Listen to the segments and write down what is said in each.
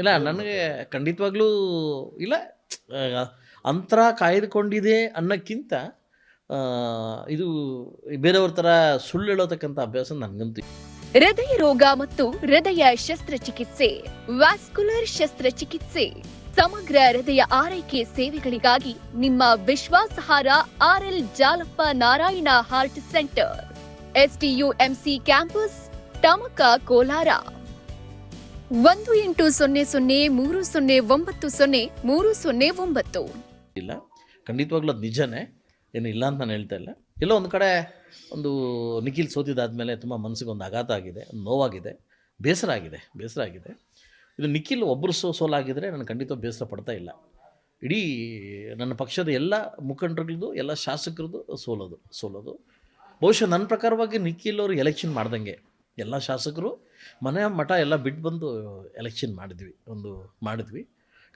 ಇಲ್ಲ, ನನಗೆ ಖಂಡಿತವಾಗ್ಲೂ ಇಲ್ಲ. ಅಂತರ ಕಾಯ್ದುಕೊಂಡಿದೆ ಅನ್ನೋಕ್ಕಿಂತ ಇದು ಬೇರೆಯವ್ರ ಥರ ಸುಳ್ಳು ಹೇಳೋತಕ್ಕಂಥ ಅಭ್ಯಾಸ ನನಗಂತೂ ಹೃದಯ ರೋಗ ಮತ್ತು ಹೃದಯ ಶಸ್ತ್ರಚಿಕಿತ್ಸೆ, ವ್ಯಾಸ್ಕುಲರ್ ಶಸ್ತ್ರಚಿಕಿತ್ಸೆ, ಸಮಗ್ರ ಹೃದಯ ಆರೈಕೆ ಸೇವೆಗಳಿಗಾಗಿ ನಿಮ್ಮ ವಿಶ್ವಾಸಾರ್ಹಾರ R L Jalappa Narayana heart centre STUMC campus Tamaka Kolar. ಒಂದು ಎಂಟು ಸೊನ್ನೆ ಸೊನ್ನೆ ಮೂರು ಸೊನ್ನೆ ಒಂಬತ್ತು ಸೊನ್ನೆ ಮೂರು ಸೊನ್ನೆ ಒಂಬತ್ತು. ಇಲ್ಲ. ಖಂಡಿತವಾಗ್ಲೂ ಅದು ನಿಜನೇ. ಏನು ಇಲ್ಲ ಅಂತ ನಾನು ಹೇಳ್ತಾ ಇಲ್ಲ. ಎಲ್ಲೋ ಒಂದು ಕಡೆ ಒಂದು ನಿಖಿಲ್ ಸೋತಿದ್ದಾದಮೇಲೆ ತುಂಬ ಮನಸ್ಸಿಗೆ ಒಂದು ಆಘಾತ ಆಗಿದೆ ನೋವಾಗಿದೆ. ಬೇಸರ ಆಗಿದೆ ಬೇಸರ ಆಗಿದೆ. ಇದು ನಿಖಿಲ್ ಒಬ್ಬರು ಸೋ ಸೋಲಾಗಿದ್ದರೆ ನಾನು ಖಂಡಿತ ಬೇಸರ ಪಡ್ತಾ ಇಲ್ಲ. ಇಡೀ ನನ್ನ ಪಕ್ಷದ ಎಲ್ಲ ಮುಖಂಡರದ್ದು ಎಲ್ಲ ಶಾಸಕರದ್ದು ಸೋಲೋದು ಸೋಲೋದು. ಬಹುಶಃ ನನ್ನ ಪ್ರಕಾರವಾಗಿ ನಿಖಿಲ್ ಅವರು ಎಲೆಕ್ಷನ್ ಮಾಡ್ದಂಗೆ. ಎಲ್ಲ ಶಾಸಕರು ಮನೆ ಮಠ ಎಲ್ಲ ಬಿಟ್ಟು ಬಂದು ಎಲೆಕ್ಷನ್ ಮಾಡಿದ್ವಿ, ಒಂದು ಮಾಡಿದ್ವಿ.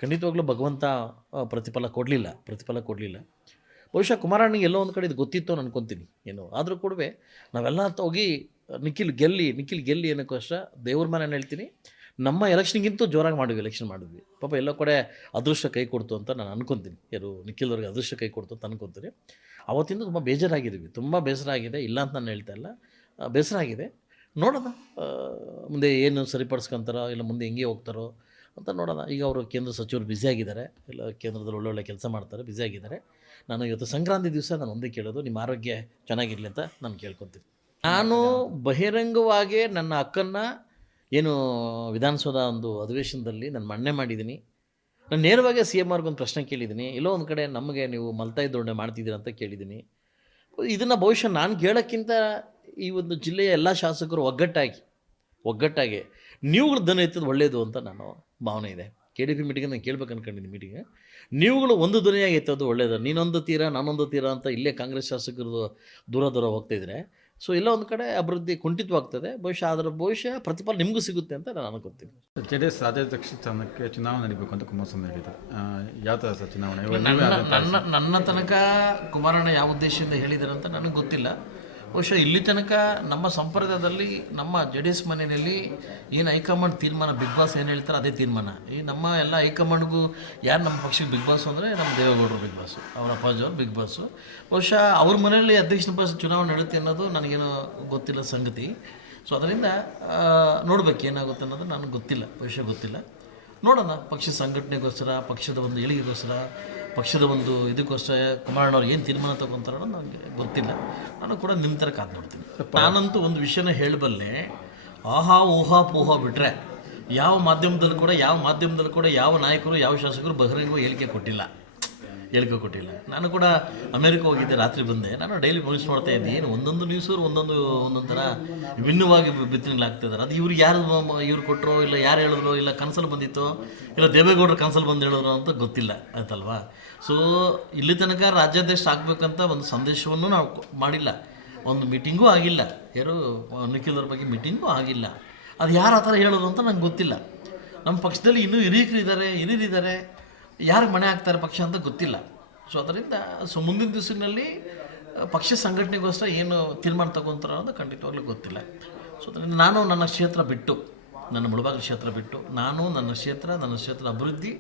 ಖಂಡಿತವಾಗ್ಲೂ ಭಗವಂತ ಪ್ರತಿಫಲ ಕೊಡಲಿಲ್ಲ ಪ್ರತಿಫಲ ಕೊಡಲಿಲ್ಲ. ಬಹುಶಃ ಕುಮಾರಣ್ಣಿಗೆ ಎಲ್ಲೋ ಒಂದು ಕಡೆ ಇದು ಗೊತ್ತಿತ್ತು ಅಂತ ಅನ್ಕೊತೀನಿ, ಏನು. ಆದರೂ ಕೂಡ ನಾವೆಲ್ಲ ಹೋಗಿ ನಿಖಿಲ್ ಗೆಲ್ಲಿ ನಿಖಿಲ್ ಗೆಲ್ಲಿ ಅನ್ನೋಕ್ಕೋಸ್ಕರ ದೇವ್ರ ಮನೆ ನಾನು ಹೇಳ್ತೀನಿ. ನಮ್ಮ ಎಲೆಕ್ಷನ್ಗಿಂತೂ ಜೋರಾಗಿ ಮಾಡಿದ್ವಿ ಎಲೆಕ್ಷನ್ ಮಾಡಿದ್ವಿ. ಪಾಪ ಎಲ್ಲೋ ಕಡೆ ಅದೃಷ್ಟ ಕೈ ಕೊಡ್ತು ಅಂತ ನಾನು ಅನ್ಕೊತೀನಿ. ಯಾರು ನಿಖಿಲ್ ಅವ್ರಿಗೆ ಅದೃಷ್ಟ ಕೈ ಕೊಡ್ತು ಅಂತ ಅನ್ಕೊತೀನಿ. ಅವತ್ತಿಂದ ತುಂಬ ಬೇಜಾರಾಗಿದ್ದೀವಿ, ತುಂಬ ಬೇಸರ ಆಗಿದೆ ಇಲ್ಲ ಅಂತ ನಾನು ಹೇಳ್ತಾ ಇಲ್ಲ. ಬೇಸರ ಆಗಿದೆ ನೋಡೋಣ ಮುಂದೆ ಏನು ಸರಿಪಡಿಸ್ಕೊಂತಾರೋ, ಇಲ್ಲ ಮುಂದೆ ಹೆಂಗೆ ಹೋಗ್ತಾರೋ ಅಂತ ನೋಡೋಣ ಈಗ ಅವರು ಕೇಂದ್ರ ಸಚಿವರು ಬ್ಯುಸಿ ಆಗಿದ್ದಾರೆ. ಎಲ್ಲ ಕೇಂದ್ರದಲ್ಲಿ ಒಳ್ಳೊಳ್ಳೆ ಕೆಲಸ ಮಾಡ್ತಾರೆ ಬ್ಯುಸಿ ಆಗಿದ್ದಾರೆ. ನಾನು ಇವತ್ತು ಸಂಕ್ರಾಂತಿ ದಿವಸ ನಾನು ಒಂದೇ ಕೇಳೋದು, ನಿಮ್ಮ ಆರೋಗ್ಯ ಚೆನ್ನಾಗಿರಲಿ ಅಂತ ನಾನು ಕೇಳ್ಕೊತೀನಿ. ನಾನು ಬಹಿರಂಗವಾಗಿ ನನ್ನ ಅಕ್ಕನ್ನು ಏನು ವಿಧಾನಸೌಧ ಒಂದು ಅಧಿವೇಶನದಲ್ಲಿ ನಾನು ಮಣ್ಣೆ ಮಾಡಿದ್ದೀನಿ. ನಾನು ನೇರವಾಗಿ ಸಿ ಎಂ ಅವ್ರಿಗೊಂದು ಪ್ರಶ್ನೆ ಕೇಳಿದ್ದೀನಿ. ಇಲ್ಲೋ ಒಂದು ಕಡೆ ನಮಗೆ ನೀವು ಮಲ್ತಾಯಿ ದೊಣ್ಣೆ ಮಾಡ್ತಿದ್ದೀರ ಅಂತ ಕೇಳಿದ್ದೀನಿ. ಇದನ್ನು ಬಹುಶಃ ನಾನು ಕೇಳೋಕ್ಕಿಂತ ಈ ಒಂದು ಜಿಲ್ಲೆಯ ಎಲ್ಲ ಶಾಸಕರು ಒಗ್ಗಟ್ಟಾಗಿ ಒಗ್ಗಟ್ಟಾಗಿ ನೀವುಗಳು ದನ ಎತ್ತದ ಒಳ್ಳೆಯದು ಅಂತ ನಾನು ಭಾವನೆ ಇದೆ. ಕೆ ಡಿ ಪಿ ಮೀಟಿಂಗ್ ನಾನು ಕೇಳ್ಬೇಕು ಅನ್ಕೊಂಡಿದ್ದೀನಿ ಮೀಟಿಂಗ್ ನೀವುಗಳು ಒಂದು ಧ್ವನಿಯಾಗಿ ಎತ್ತೋದು ಒಳ್ಳೆಯದು ನೀನೊಂದು ತೀರ ನಾನೊಂದು ತೀರ ಅಂತ ಇಲ್ಲೇ ಕಾಂಗ್ರೆಸ್ ಶಾಸಕರು ದೂರ ದೂರ ಹೋಗ್ತಾಯಿದ್ರೆ ಸೊ ಎಲ್ಲ ಒಂದು ಕಡೆ ಅಭಿವೃದ್ಧಿ ಕುಂಠಿತವಾಗ್ತದೆ. ಬಹುಶಃ ಅದರ ಬಹುಶಃ ಪ್ರತಿಫಲ ನಿಮಗೂ ಸಿಗುತ್ತೆ ಅಂತ ನಾನು ಅನ್ಕೋತೀನಿ. ಜೆ ಡಿ ಎಸ್ ರಾಜ್ಯಾಧ್ಯಕ್ಷ ಸ್ಥಾನಕ್ಕೆ ಚುನಾವಣೆ ನಡೀಬೇಕು ಅಂತ ಕುಮಾರಸ್ವಾಮಿ ಹೇಳಿದ್ದಾರೆ ಯಾವ ಥರ ಸರ್ ಚುನಾವಣೆ? ನನ್ನ ನನ್ನ ತನಕ ಕುಮಾರಣ್ಣ ಯಾವ ಉದ್ದೇಶದಿಂದ ಹೇಳಿದ್ದಾರೆ ಅಂತ ನನಗೆ ಗೊತ್ತಿಲ್ಲ. ಬಹುಶಃ ಇಲ್ಲಿ ತನಕ ನಮ್ಮ ಸಂಪ್ರದಾಯದಲ್ಲಿ, ನಮ್ಮ ಜೆ ಡಿ ಎಸ್ ಮನೆಯಲ್ಲಿ ಏನು ಹೈಕಮಾಂಡ್ ತೀರ್ಮಾನ, ಬಿಗ್ ಬಾಸ್ ಏನು ಹೇಳ್ತಾರೆ ಅದೇ ತೀರ್ಮಾನ. ಈ ನಮ್ಮ ಎಲ್ಲ ಹೈಕಮಾಂಡ್ಗೂ ಯಾರು ನಮ್ಮ ಪಕ್ಷಕ್ಕೆ ಬಿಗ್ ಬಾಸ್ ಅಂದರೆ ನಮ್ಮ ದೇವೇಗೌಡರು ಬಿಗ್ ಬಾಸು, ಅವರ ಅಪ್ಪಾಜಿಯವರು ಬಿಗ್ ಬಾಸು. ಬಹುಶಃ ಅವ್ರ ಮನೆಯಲ್ಲಿ ಅಧ್ಯಕ್ಷ ಬಸ್ ಚುನಾವಣೆ ನಡೆಯುತ್ತೆ ಅನ್ನೋದು ನನಗೇನು ಗೊತ್ತಿಲ್ಲ ಸಂಗತಿ. ಸೊ ಅದರಿಂದ ನೋಡ್ಬೇಕು ಏನಾಗುತ್ತೆ ಅನ್ನೋದು ನನಗೆ ಗೊತ್ತಿಲ್ಲ, ಬಹುಶಃ ಗೊತ್ತಿಲ್ಲ. ನೋಡೋಣ. ಪಕ್ಷ ಸಂಘಟನೆಗೋಸ್ಕರ ಪಕ್ಷದ ಒಂದು ಏಳಿಗೆಗೋಸ್ಕರ ಪಕ್ಷದ ಒಂದು ಇದಕ್ಕೋಸ್ಕರ ಕುಮಾರಣ್ಣವ್ರು ಏನು ತೀರ್ಮಾನ ತಗೊಂತಾರ ನನಗೆ ಗೊತ್ತಿಲ್ಲ. ನಾನು ಕೂಡ ನಿಮ್ಮ ಥರ ಕಾದು ನೋಡ್ತೀನಿ. ನಾನಂತೂ ಒಂದು ವಿಷಯನ ಹೇಳಬಲ್ಲೆ ಆಹಾ ಊಹಾ ಪೂಹಾ ಬಿಟ್ಟರೆ ಯಾವ ಮಾಧ್ಯಮದಲ್ಲೂ ಕೂಡ ಯಾವ ಮಾಧ್ಯಮದಲ್ಲೂ ಕೂಡ ಯಾವ ನಾಯಕರು ಯಾವ ಶಾಸಕರು ಬಹಿರಂಗವಾಗಿ ಹೇಳಿಕೆ ಕೊಟ್ಟಿಲ್ಲ. ಹೇಳಿಕೆ ಕೊಟ್ಟಿಲ್ಲ. ನಾನು ಕೂಡ ಅಮೆರಿಕ ಹೋಗಿದ್ದೆ, ರಾತ್ರಿ ಬಂದೆ. ನಾನು ಡೈಲಿ ನ್ಯೂಸ್ ನೋಡ್ತಾ ಇದ್ದೆ, ಏನು ಒಂದೊಂದು ನ್ಯೂಸರು ಒಂದೊಂದು ಒಂದೊಂದು ಥರ ವಿಭಿನ್ನವಾಗಿ ಇದ್ದಾರೆ ಅದು ಇವ್ರಿಗೆ ಯಾರು ಇವ್ರು ಕೊಟ್ಟರು ಇಲ್ಲ ಯಾರು ಹೇಳಿದ್ರು ಇಲ್ಲ ಕನಸಲ್ಲಿ ಬಂದಿತ್ತು ಇಲ್ಲ ದೇವೇಗೌಡರು ಕನಸಲ್ಲಿ ಬಂದು ಹೇಳಿದ್ರು ಅಂತ ಗೊತ್ತಿಲ್ಲ, ಆಯ್ತಲ್ವಾ? ಸೊ ಇಲ್ಲಿ ತನಕ ರಾಜ್ಯಾಧ್ಯಕ್ಷ ಆಗಬೇಕಂತ ಒಂದು ಸಂದೇಶವನ್ನು ನಾವು ಮಾಡಿಲ್ಲ. ಒಂದು ಮೀಟಿಂಗೂ ಆಗಿಲ್ಲ. ಯಾರು ನಿಖಿಲ್ರ ಬಗ್ಗೆ ಮೀಟಿಂಗೂ ಆಗಿಲ್ಲ. ಅದು ಯಾರು ಆ ಥರ ಹೇಳೋದು ಅಂತ ನಂಗೆ ಗೊತ್ತಿಲ್ಲ. ನಮ್ಮ ಪಕ್ಷದಲ್ಲಿ ಇನ್ನೂ ಹಿರಿಯಕರಿದ್ದಾರೆ ಹಿರಿಯರಿದ್ದಾರೆ. ಯಾರು ಮನೆ ಹಾಕ್ತಾರೆ ಪಕ್ಷ ಅಂತ ಗೊತ್ತಿಲ್ಲ. ಸೊ ಅದರಿಂದ ಸೊ ಮುಂದಿನ ದಿವಸಗಳಲ್ಲಿ ಪಕ್ಷ ಸಂಘಟನೆಗೋಸ್ಕರ ಏನು ತೀರ್ಮಾನ ತಗೊಂತಾರೋ ಅನ್ನೋದು ಖಂಡಿತವಾಗ್ಲೂ ಗೊತ್ತಿಲ್ಲ. ಸೊ ಅದರಿಂದ ನಾನು ನನ್ನ ಕ್ಷೇತ್ರ ಬಿಟ್ಟು, ನನ್ನ ಮುಳಬಾಗಿಲು ಕ್ಷೇತ್ರ ಬಿಟ್ಟು, ನಾನು ನನ್ನ ಕ್ಷೇತ್ರ ನನ್ನ ಕ್ಷೇತ್ರ ಅಭಿವೃದ್ಧಿ,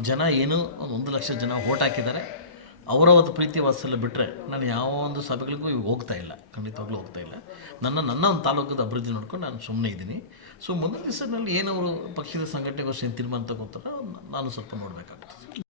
ಜನ ಏನು, ಒಂದು ಲಕ್ಷ ಜನ ಓಟ್ ಹಾಕಿದ್ದಾರೆ. ಅವರ ಒಂದು ಪ್ರೀತಿ ವಾತ್ಸಲ್ಯ ಬಿಟ್ಟರೆ ನಾನು ಯಾವ ಒಂದು ಸಭೆಗಳಿಗೂ ಇವಾಗ ಹೋಗ್ತಾ ಇಲ್ಲ. ಖಂಡಿತವಾಗ್ಲೂ ಹೋಗ್ತಾ ಇಲ್ಲ. ನನ್ನ ನನ್ನ ಒಂದು ತಾಲೂಕದ ಅಭಿವೃದ್ಧಿ ನೋಡ್ಕೊಂಡು ನಾನು ಸುಮ್ಮನೆ ಇದ್ದೀನಿ. ಸೊ ಮುಂದಿನ ದಿವಸದಲ್ಲಿ ಏನವರು ಪಕ್ಷದ ಸಂಘಟನೆಗೋಸ್ಕರ ತೀರ್ಮಾನ ತಗೋತಾರೋ ನಾನು ಸ್ವಲ್ಪ ನೋಡಬೇಕಾಗ್ತದೆ.